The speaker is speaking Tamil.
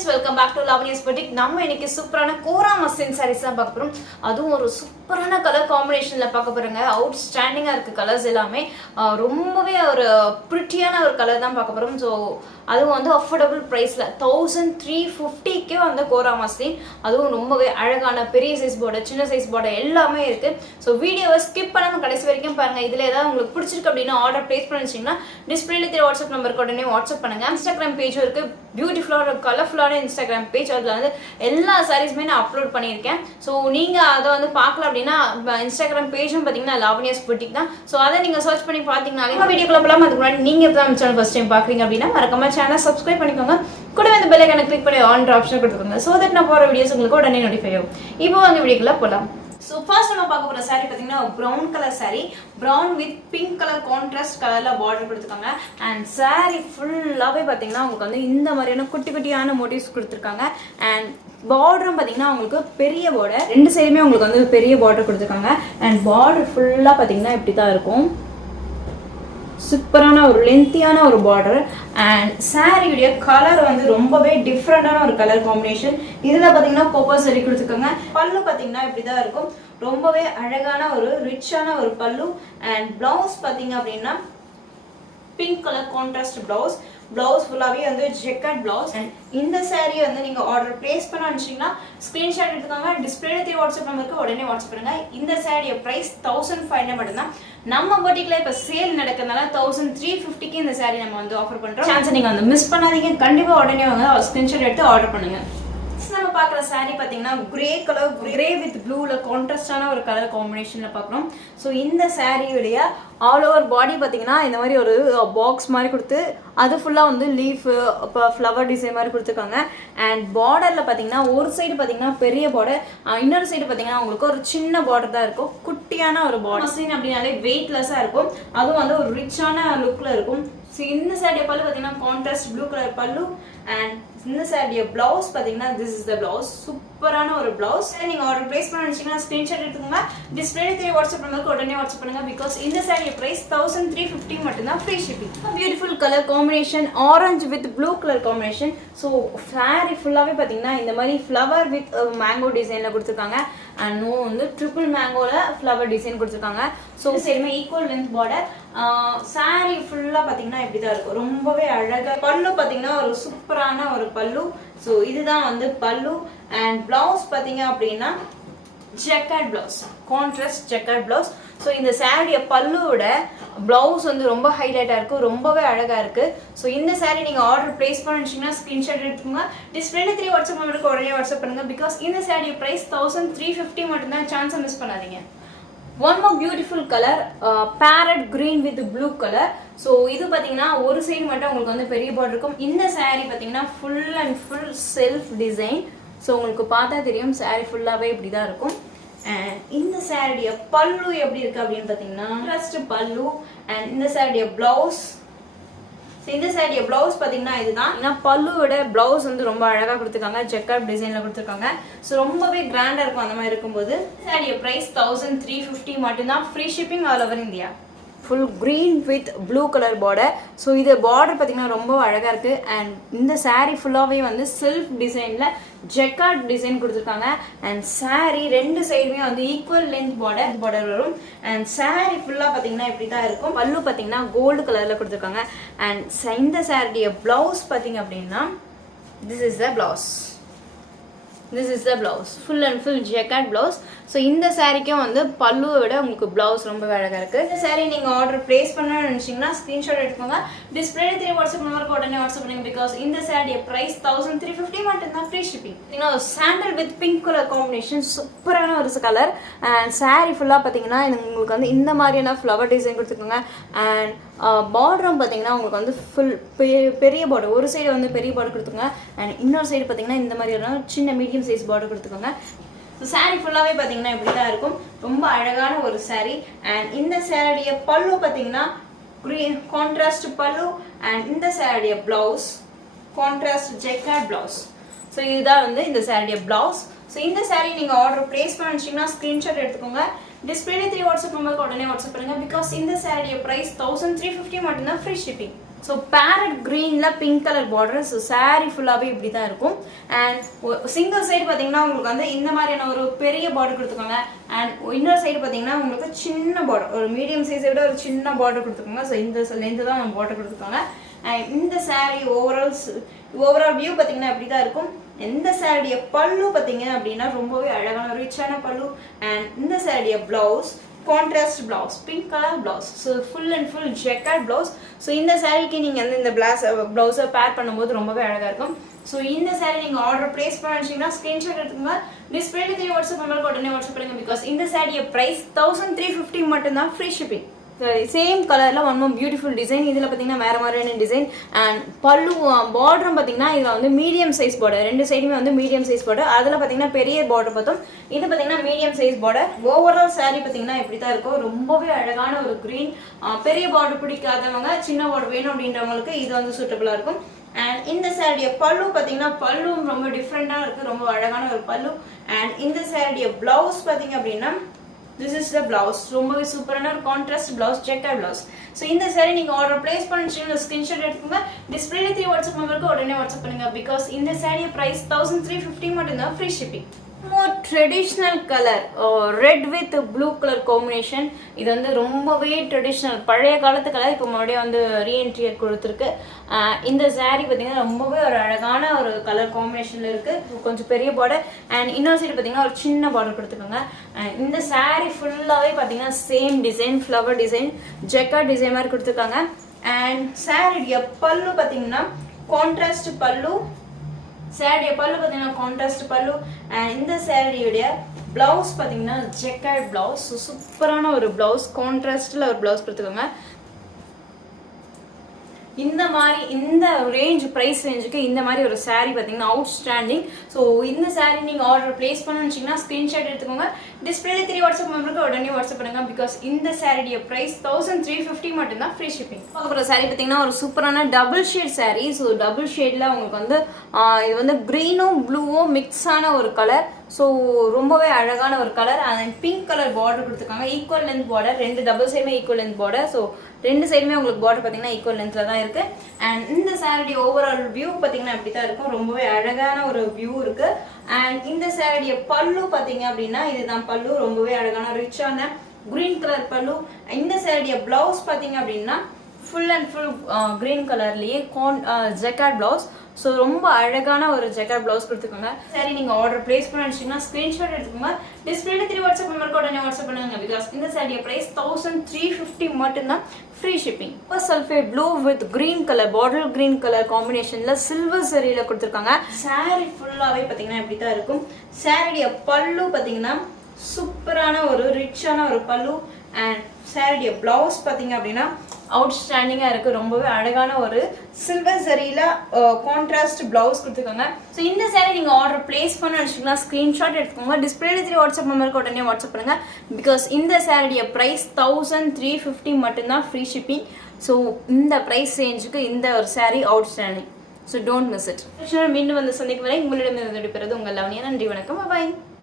friends, welcome back to Lavanya's boutique. நம்ம இன்னைக்கு சூப்பரான koramuslin sarees தான் பார்க்க போறோம். அதுவும் ஒரு சூப்பரான கலர் காம்பினேஷன்ல பார்க்க போறோங்க. அவுட்ஸ்டாண்டிங்கா இருக்கு கலர்ஸ் எல்லாமே. ரொம்பவே ஒரு பிரிட்டியான ஒரு கலர் தான் பார்க்க போறோம். சோ அதுவும் வந்து அஃபோர்டபிள் பிரைஸ்ல 1350 க்கு வந்து koramuslin. அதுவும் ரொம்பவே அழகான பெரிய சைஸ் border, சின்ன சைஸ் border எல்லாமே இருக்கு. சோ வீடியோவை ஸ்கிப் பண்ணாம கடைசி வரைக்கும் பாருங்க. இதுல ஏதாவது உங்களுக்கு பிடிச்சிருக்கு அப்படினா ஆர்டர் பிளேஸ் பண்ணிச்சீங்கன்னா டிஸ்ப்ளேல தெரிய வாட்ஸ்அப் நம்பருக்கு உடனே வாட்ஸ்அப் பண்ணுங்க. இன்ஸ்டாகிராம் பேஜும் இருக்கு. பியூட்டிஃபுல்லான கலர்ஃபுல்லான இன்ஸ்டாகிராம் பேஜ். அதுல வந்து எல்லா சாரீஸுமே நான் அப்லோட் பண்ணியிருக்கேன். ஸோ நீங்க அதை வந்து பார்க்கல அப்படின்னா இன்ஸ்டாகிராம் பேஜும் பார்த்தீங்கன்னா லாவண்யாஸ் boutique தான். ஸோ அதை நீங்க சர்ச் பண்ணி பார்த்தீங்கன்னா வீடியோக்குள்ள போகலாம். அதுக்கு முன்னாடி நீங்க இப்போ தான் சேனல் ஃபர்ஸ்ட் டைம் பார்க்குறீங்க அப்படின்னா மறக்காம சேனல் சப்ஸ்கிரைப் பண்ணிக்கோங்க. கூட வந்து பெல் ஐகானை கிளிக் பண்ணி ஆன் ஆப்ஷன் கொடுத்துக்கோங்க. ஸோ தட் நான் போகிற வீடியோஸ் உங்களுக்கு உடனே நோட்டிஃபை ஆகும். இப்போ வந்து வீடியோக்குள்ள போகலாம். ஸோ ஃபர்ஸ்ட் நம்ம பார்க்க போகிற சாரீ பார்த்தீங்கன்னா brown colour sari, brown with pink colour contrast கலரில் பார்டர் கொடுத்துருக்காங்க. அண்ட் சாரீ ஃபுல்லாகவே பார்த்தீங்கன்னா உங்களுக்கு வந்து இந்த மாதிரியான குட்டி குட்டியான மோட்டிவ்ஸ் கொடுத்துருக்காங்க. அண்ட் பார்டரும் பார்த்தீங்கன்னா உங்களுக்கு பெரிய பார்டர், ரெண்டு சைடுமே உங்களுக்கு வந்து பெரிய பார்டர் கொடுத்துருக்காங்க. அண்ட் பார்டர் ஃபுல்லாக பார்த்தீங்கன்னா இப்படி தான் இருக்கும். சூப்பரான ஒரு லென்த்தியான ஒரு பார்டர். அண்ட் சாரியுடைய கலர் வந்து ரொம்பவே டிஃப்ரெண்டான ஒரு கலர் காம்பினேஷன். இதில் பார்த்தீங்கன்னா கோப்பர் சரி கொடுத்துருக்காங்க. பல்லு பார்த்தீங்கன்னா இப்படி தான் இருக்கும். ரொம்பவே அழகான ஒரு ரிச்சான ஒரு பல்லு. அண்ட் பிளவுஸ் பார்த்தீங்க அப்படின்னா pink colour contrast blouse. Blouse ஃபுல்லாகவே வந்து ஜெக்கட் பிளவுஸ். அண்ட் இந்த சாரீ வந்து நீங்கள் ஆர்டர் பிளேஸ் பண்ண நினச்சிங்கன்னா ஸ்க்ரீன்ஷாட் எடுத்துக்கோங்க. டிஸ்பிளேல தெரிய வாட்ஸ்அப் நம்பருக்கு உடனே வாட்ஸ்அப் பண்ணுங்க. இந்த சாரியோட ப்ரைஸ் 1500 மட்டும்தான். நம்ம பொட்டிக்ல இப்போ சேல் நடக்கிறதுனால 1350க்கு இந்த சாரீ நம்ம வந்து ஆஃபர் பண்ணுறோம். சான்ஸ் நீங்கள் வந்து மிஸ் பண்ணாதீங்க. கண்டிப்பாக உடனே வாங்க, ஸ்க்ரீன்ஷாட் எடுத்து ஆர்டர் பண்ணுங்க. நம்ம பார்க்குற சாரீ பார்த்தீங்கன்னா கிரே கலர், கிரே வித் ப்ளூல கான்ட்ராஸ்டான ஒரு கலர் காம்பினேஷனில் பார்க்குறோம். ஸோ இந்த சாரியுடைய ஆல் ஓவர் பாடி பார்த்தீங்கன்னா இந்த மாதிரி ஒரு பாக்ஸ் மாதிரி கொடுத்து அது ஃபுல்லாக வந்து லீஃப் இப்போ ஃப்ளவர் டிசைன் மாதிரி கொடுத்துருக்காங்க. அண்ட் பார்டரில் பார்த்தீங்கன்னா ஒரு சைடு பார்த்தீங்கன்னா பெரிய பார்டர், இன்னொரு சைடு பார்த்தீங்கன்னா உங்களுக்கு ஒரு சின்ன பார்டர் தான் இருக்கும். குட்டியான ஒரு பார்டர். மஸ்லின் அப்படின்னாலே வெயிட்லெஸ்ஸாக இருக்கும். அதுவும் வந்து ஒரு ரிச்சான லுக்கில் இருக்கும். ஸோ இந்த சாரியை பல்லு பார்த்தீங்கன்னா கான்ட்ராஸ்ட் ப்ளூ கலர் பல்லு. அண்ட் இந்த சாரியோட பிளவுஸ் பார்த்தீங்கன்னா திஸ் இஸ் த பிளவுஸ். சூப்பரான ஒரு பிளவுஸ். நீங்கள் ஆர்டர் பிளேஸ் பண்ண நினச்சிங்கன்னா ஸ்க்ரீன்ஷாட் எடுத்துக்கோங்க. டிஸ்பிளேல தெரிய வாட்ஸ்அப் நம்பருக்கு உடனே வாட்ஸ்அப் பண்ணுங்க. பிகாஸ் இந்த சாரியோட ப்ரைஸ் 1350 மட்டும்தான், free shipping. Beautiful colour combination, orange with blue colour combination. So sorry ஃபுல்லாகவே பார்த்தீங்கன்னா இந்த மாதிரி ஃப்ளவர் வித் மேங்கோ டிசைனில் கொடுத்துருக்காங்க. அண்ட் வந்து ட்ரிபிள் மேங்கோவில் ஃப்ளவர் டிசைன் கொடுத்துருக்காங்க. ஸோ சரிமே ஈக்குவல் லென்த் பார்டர். சாரி ஃபுல்லாக பார்த்தீங்கன்னா இப்படி தான் இருக்கும். ரொம்பவே அழகாக. பல்லு பார்த்தீங்கன்னா ஒரு சூப்பரான ஒரு பல்லு. ஸோ இதுதான் வந்து பல்லு. அண்ட் பிளவுஸ் பார்த்தீங்க அப்படின்னா ஜெக்கட் பிளவுஸ், கான்ட்ராஸ்ட் ஜெக்கட் பிளவுஸ். ஸோ இந்த சாரியோட பல்லுவோட பிளவுஸ் வந்து ரொம்ப ஹைலைட்டாக இருக்கும், ரொம்பவே அழகாக இருக்கு. ஸோ இந்த சாரீ நீங்கள் ஆர்டர் பிளேஸ் பண்ணிச்சிங்கன்னா ஸ்க்ரீன்ஷாட் எடுத்துக்கோங்க. டிஸ்பிளேல 3 வாட்ஸ்அப் நம்பருக்கு உடனே வாட்ஸ்அப் பண்ணுங்க. பிகாஸ் இந்த சாரியோட ப்ரைஸ் 1350 மட்டும்தான். சான்ஸை மிஸ் பண்ணாதீங்க. One more beautiful colour, farad green with blue colour. So இது பார்த்தீங்கன்னா ஒரு சைடு மட்டும் உங்களுக்கு வந்து பெரிய பார்டர் இருக்கும். இந்த சாரீ பார்த்தீங்கன்னா full and full self design. So உங்களுக்கு பார்த்தா தெரியும் சாரீ ஃபுல்லாகவே இப்படி தான் இருக்கும். அண்ட் இந்த சாரியோட பல்லு எப்படி இருக்கு அப்படின்னு பார்த்தீங்கன்னா ஃபர்ஸ்ட் பல்லு. அண்ட் இந்த சாரியோட பிளவுஸ், இந்த சாரியோட பிளவுஸ் பார்த்தீங்கன்னா இதுதான். ஏன்னா பல்லுவோட பிளவுஸ் வந்து ரொம்ப அழகாக கொடுத்துருக்காங்க, ஜெக்கப் டிசைனில் கொடுத்துருக்காங்க. ஸோ ரொம்பவே கிராண்டாக இருக்கும். அந்த மாதிரி இருக்கும்போது சாரியோட ப்ரைஸ் 1350 மட்டும்தான், free shipping all over India. Full green with blue colour border. So இது பார்டர் பார்த்தீங்கன்னா ரொம்ப அழகாக இருக்குது. அண்ட் இந்த சாரீ ஃபுல்லாகவே வந்து செல்ஃப் டிசைனில் ஜெக்கார்ட் டிசைன் கொடுத்துருக்காங்க. அண்ட் சாரீ ரெண்டு சைடுமே வந்து ஈக்குவல் லென்த் பார்டர் வரும். அண்ட் சாரீ ஃபுல்லாக பார்த்தீங்கன்னா இப்படி தான் இருக்கும். பல்லு பார்த்தீங்கன்னா கோல்டு கலரில் கொடுத்துருக்காங்க. அண்ட் இந்த சாரியோட பிளவுஸ் பார்த்தீங்க அப்படின்னா this is the blouse. This is the blouse, full and full jacquard blouse. So இந்த சாரீக்கும் வந்து பல்லுவை விட உங்களுக்கு பிளவுஸ் ரொம்ப அழகாக இருக்குது. இந்த சாரீ நீங்கள் ஆர்டர் பிளேஸ் பண்ணணும்னு நினச்சிங்கன்னா ஸ்க்ரீன்ஷாட் எடுத்துக்கோங்க. டிஸ்பிளேல 3 வாட்ஸ்அப் நம்பருக்கு உடனே வாட்ஸ்அப் பண்ணுங்க. பிகாஸ் இந்த சாரியோட ப்ரைஸ் 1350 மட்டும்தான், ஃப்ரீ ஷிப்பிங். இன்னும் sandal with pink colour combination, சூப்பரான ஒரு கலர். அண்ட் சாரீ ஃபுல்லாக பார்த்தீங்கன்னா உங்களுக்கு வந்து இந்த மாதிரியான ஃப்ளவர் டிசைன் கொடுத்துருக்காங்க. அண்ட் பார்டரும் பார்த்தீங்கன்னா உங்களுக்கு வந்து ஃபுல் பெரிய பார்டர், ஒரு சைடு வந்து பெரிய பார்டர் கொடுத்துருங்க. அண்ட் இன்னொரு சைடு பார்த்தீங்கன்னா இந்த மாதிரியான சின்ன மீடியம் சைஸ் பார்டர் கொடுத்துருக்காங்க. ஸோ சாரீ ஃபுல்லாகவே பார்த்தீங்கன்னா இப்படி தான் இருக்கும். ரொம்ப அழகான ஒரு சாரீ. அண்ட் இந்த சாரியோட பல்லு பார்த்தீங்கன்னா க்ரீன் கான்ட்ராஸ்ட் பல்லு. அண்ட் இந்த சாரியோட blouse contrast jacquard blouse. So இதுதான் வந்து இந்த சாரியோட பிளவுஸ். ஸோ இந்த சாரீ நீங்கள் ஆர்டர் பிளேஸ் பண்ணிச்சிங்கன்னா ஸ்க்ரீன்ஷாட் எடுத்துக்கோங்க. டிஸ்பிளேல 3 வாட்ஸ்அப் நம்பருக்கு உடனே வாட்ஸ்அப் பண்ணுங்க. பிகாஸ் இந்த சாரியோட ப்ரைஸ் 1350 மட்டும்தான், ஃப்ரீ ஷிப்பிங். ஸோ பேரட் க்ரீனில் pink colour border. So sari ஃபுல்லாகவே இப்படி தான் இருக்கும். அண்ட் சிங்கிள் சைடு பார்த்தீங்கன்னா உங்களுக்கு வந்து இந்த மாதிரியான ஒரு பெரிய பார்டர் கொடுத்துக்கோங்க. அண்ட் இன்னொரு சைடு பார்த்தீங்கன்னா உங்களுக்கு சின்ன பார்டர், ஒரு மீடியம் சைஸை விட ஒரு சின்ன பார்டர் கொடுத்துக்கோங்க. ஸோ இந்த லென்த்து தான் நம்ம பார்டர் கொடுத்துக்கோங்க. அண்ட் இந்த சாரீ ஓவரால் வியூ பார்த்தீங்கன்னா இப்படி தான் இருக்கும். இந்த சாரியோட பல்லு பார்த்தீங்க அப்படின்னா ரொம்பவே அழகான ரிச்சான பல்லு. அண்ட் இந்த சாரியோட blouse contrast blouse, pink colour blouse. So full and full jacquard blouse. So இந்த சாரீக்கு நீங்கள் வந்து இந்த பிளவுஸை பேர் பண்ணும்போது ரொம்பவே அழகாக இருக்கும். ஸோ இந்த சாரீ நீங்கள் ஆர்டர் பிளேஸ் பண்ண வச்சிங்கன்னா ஸ்க்ரீன்ஷாட் எடுத்துக்கோங்க. டிஸ்பிளேல தெரிய வாட்ஸ்அப் நம்பருக்கு உடனே வாட்ஸ்அப் பண்ணுங்க. பிகாஸ் இந்த சாரியோட ப்ரைஸ் 1350 மட்டும்தான், ஃப்ரீ ஷிப்பிங். சேம் கலரில் ஒன் மோர் பியூட்டிஃபுல் டிசைன். இதில் பார்த்தீங்கன்னா வேறு மாதிரியான டிசைன். அண்ட் பல்லு பார்டரும் பார்த்தீங்கன்னா இதில் வந்து மீடியம் சைஸ் பார்டர், ரெண்டு சைடுமே வந்து மீடியம் சைஸ் பார்டர். அதில் பார்த்தீங்கன்னா பெரிய பார்டர் பார்த்தோம், இது பார்த்தீங்கன்னா medium size border. Overall sari பார்த்தீங்கன்னா இப்படி தான் இருக்கும். ரொம்பவே அழகான ஒரு க்ரீன். பெரிய பார்டர் பிடிக்காதவங்க சின்ன பார்டர் வேணும் அப்படின்றவங்களுக்கு இது வந்து சூட்டபுளாக இருக்கும். அண்ட் இந்த சாரியோட பல்லு பார்த்தீங்கன்னா பல்லும் ரொம்ப டிஃப்ரெண்ட்டாக இருக்குது, ரொம்ப அழகான ஒரு பல்லு. அண்ட் இந்த சாரியோட பிளவுஸ் பார்த்தீங்க அப்படின்னா this is the blouse. ரொம்பவே சூப்பரான ஒரு contrast blouse, checker blouse. So இந்த சாரி நீங்கள் ஆர்டர் பிளேஸ் பண்ணிட்டீங்கன்னா ஸ்க்ரீன்ஷாட் எடுத்துக்கோங்க. டிஸ்பிளேல தெரிய வாட்ஸ்அப் நம்பருக்கு உடனே வாட்ஸ்அப் பண்ணுங்க. பிகாஸ் இந்த சாரியோட ப்ரைஸ் 1350 மட்டும்தான், free shipping. more traditional color red with blue color combination. இது வந்து ரொம்பவே ட்ரெடிஷ்னல் பழைய காலத்து கலர் இப்போ மறுபடியும் வந்து ரீஎன்ட்ரி கொடுத்துருக்கு. இந்த சாரீ பார்த்தீங்கன்னா ரொம்பவே ஒரு அழகான ஒரு கலர் காம்பினேஷனில் இருக்குது, கொஞ்சம் பெரிய பார்டர். அண்ட் இன்னொரு சைடு பார்த்தீங்கன்னா ஒரு சின்ன பார்டர் கொடுத்துக்கோங்க. இந்த சாரீ ஃபுல்லாகவே பார்த்தீங்கன்னா same design, flower design, jacquard design மாதிரி கொடுத்துருக்காங்க. அண்ட் சாரீடைய பல்லு பார்த்தீங்கன்னா கான்ட்ராஸ்ட் பல்லு. சாரியோட பல்லு பார்த்தீங்கன்னா கான்ட்ராஸ்ட் பல்லு. அண்ட் இந்த சாரியோடைய பிளவுஸ் பார்த்தீங்கன்னா ஜெக்கர்ட் பிளவுஸ். சூப்பரான ஒரு பிளவுஸ், கான்ட்ராஸ்டில் ஒரு பிளவுஸ் கொடுத்துக்கோங்க. இந்த மாதிரி இந்த ரேஞ்ச் ப்ரைஸ் ரேஞ்சுக்கு இந்த மாதிரி ஒரு சாரீ பார்த்தீங்கன்னா அவுட்ஸ்டாண்டிங். ஸோ இந்த சாரீ நீங்கள் ஆர்டர் பிளேஸ் பண்ணணும்னு வச்சிங்கன்னா ஸ்க்ரீன்ஷாட் எடுத்துக்கோங்க. டிஸ்பிளேல 3 வாட்ஸ்அப் நம்பருக்கு உடனே வாட்ஸ்அப் பண்ணுங்க. பிகாஸ் இந்த சாரியோட ப்ரைஸ் 1350 மட்டும்தான், ஃப்ரீ ஷிப்பிங். அப்புறம் சாரீ பார்த்தீங்கன்னா ஒரு சூப்பரான double shade sari. So double ஷேடில் உங்களுக்கு வந்து இது வந்து க்ரீனும் ப்ளூவும் மிக்ஸான ஒரு கலர். ஸோ ரொம்பவே அழகான ஒரு colour. And pink colour border கொடுத்துருக்காங்க, ஈக்குவல் லென்த் பார்டர். ரெண்டு டபுள் சைடுமே ஈக்குவல் லென்த் பார்டர். ஸோ ரெண்டு சைடுமே உங்களுக்கு பார்டர் பார்த்தீங்கன்னா ஈக்குவல் லென்த்தில் தான் இருக்குது. அண்ட் இந்த சாரியோட ஓவரால் வியூ பார்த்தீங்கன்னா இப்படி தான் இருக்கும், ரொம்பவே அழகான ஒரு வியூ இருக்குது. அண்ட் இந்த சாரியோட பல்லு பார்த்தீங்க அப்படின்னா இதுதான் பல்லு, ரொம்பவே அழகான ரிச்சான கிரீன் கலர் பல்லு. இந்த சாரியோட பிளவுஸ் பார்த்தீங்க அப்படின்னா ஃபுல் அண்ட் ஃபுல் கிரீன் கலர்லேயே ஜெக்கார்ட் பிளவுஸ். ஸோ ரொம்ப அழகான ஒரு ஜெக்கார்ட் பிளவுஸ் கொடுத்துக்கோங்க. சரி நீங்கள் ஆர்டர் பிளேஸ் பண்ண வச்சிங்கன்னா ஸ்க்ரீன்ஷாட் எடுத்துக்கோங்க. டிஸ்பிளேல 3 வாட்ஸ்அப் நம்பருக்கு உடனே வாட்ஸ்அப் பண்ணுங்க. பிகாஸ் இந்த சாரியோட ப்ரைஸ் 1350 மட்டும்தான், free shipping. Super sulphate blue with green colour, bottle green colour காம்பினேஷனில் சில்வர் சரியில் கொடுத்துருக்காங்க. சாரி ஃபுல்லாகவே பார்த்தீங்கன்னா இப்படி தான் இருக்கும். சாரியோட பல்லு பார்த்தீங்கன்னா சூப்பரான ஒரு ரிச்சான ஒரு பல்லு. அண்ட் சாரியோட பிளவுஸ் பார்த்தீங்க அப்படின்னா அவுட்ஸ்டாண்டிங்காக இருக்குது, ரொம்பவே அழகான ஒரு சில்வர் சரியில் கான்ட்ராஸ்ட் பிளவுஸ் கொடுத்துருக்காங்க. ஸோ இந்த சாரீ நீங்கள் ஆர்டர் பிளேஸ் பண்ண வச்சிங்கன்னா ஸ்க்ரீன்ஷாட் எடுத்துக்கோங்க. டிஸ்பிளேல 3 வாட்ஸ்அப் நம்பருக்கு உடனே வாட்ஸ்அப் பண்ணுங்க. பிகாஸ் இந்த சாரியோட ப்ரைஸ் 1350 மட்டும்தான், ஃப்ரீ ஷிப்பிங். ஸோ இந்த ப்ரைஸ் ரேஞ்சுக்கு இந்த ஒரு sari outstanding. So don't miss it. மீண்டும் வந்து சந்திக்கும் வரை உங்களிடம் விடைபெறுவது உங்கள் லவனியா. நன்றி, வணக்கம், பாய்.